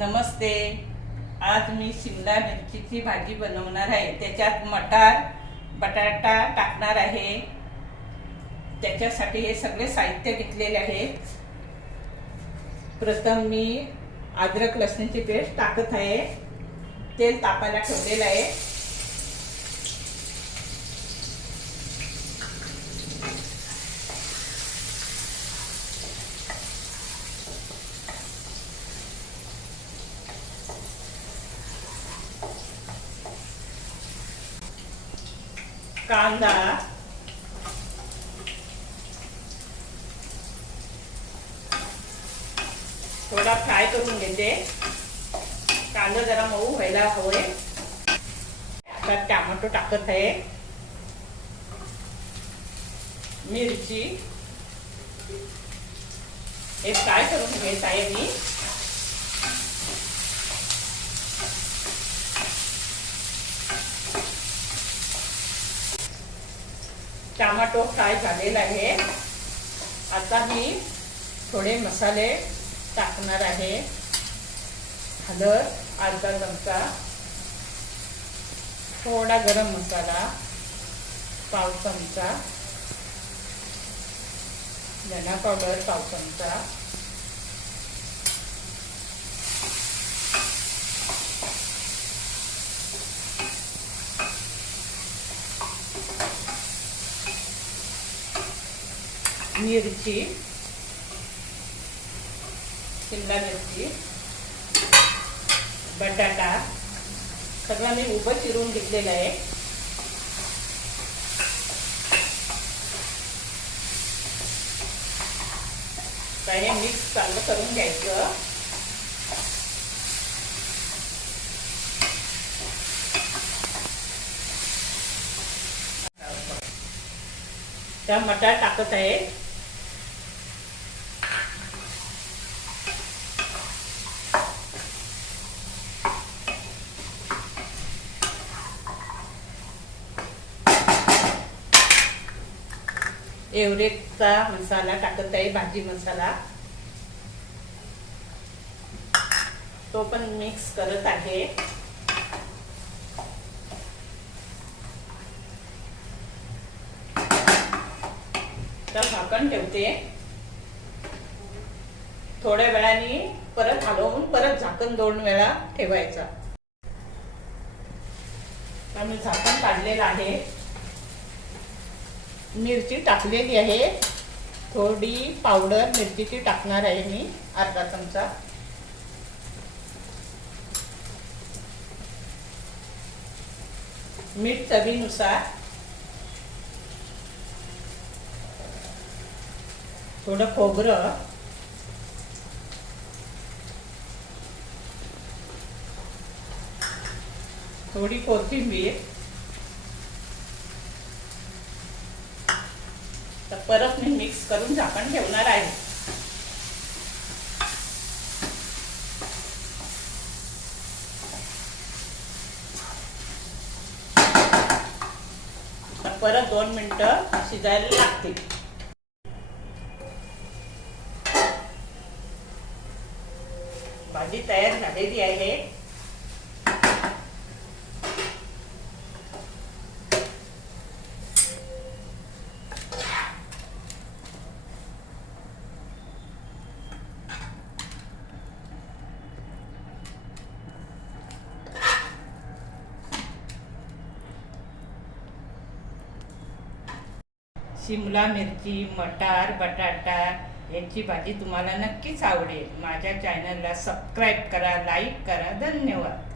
नमस्ते। आज मी शिमला मिरचीची भाजी बनवणार आहे। त्याच्यात मटार बटाटा टाकणार आहे। त्याच्यासाठी हे सगळे साहित्य घेतलेले आहे। प्रथम मी अद्रक लसणीची पेस्ट टाकत आहे। तेल तापायला ठेवलेलं आहे। कांदा थोडा फ्राय करून घेते। कांदा जरा मऊ व्हायला हवे। आता टोमॅटो टाकत आहे। मिरची हे फ्राय करून घेत आहे मी। टोमॅटो फ्राय झालेला आहे। आता मी थोडे मसाले टाकणार आहे। हळद अर्धा चमचा, थोडा गरम मसाला पाव चमचा, धना पावडर पाव चमचा, मिरची शिमला मिरची, बटाटा सगळं मी उभं चिरून घेतलेलं आहे। हे मिक्स चांगलं करून घ्यायचं। त्या मटार टाकत आहे। एवढेचा मसाला टाकत आहे, भाजी मसाला तो पण मिक्स करत आहे। तर झाकण ठेवते। थोड्या वेळाने परत हलवून परत झाकण 2 वेळा ठेवायचा। तर मी झाकण काढलेलं आहे। मिरची टाकलेली आहे। थोडी पावडर मिरचीची टाकणार आहे मी अर्धा चमचा। मीठ चवीनुसार, थोडं खोबरं, थोडी कोथिंबीर। तर परत मी मिक्स करून झाकण ठेवणार आहे। तर परत 2 मिनिटं शिजायला लागतील। भाजी तयार झालेली आहे। शिमला मिरची, मटार, बटाटा यांची भाजी तुम्हाला नक्कीच आवडेल। माझ्या चॅनलला सबस्क्राईब करा, लाईक करा। धन्यवाद।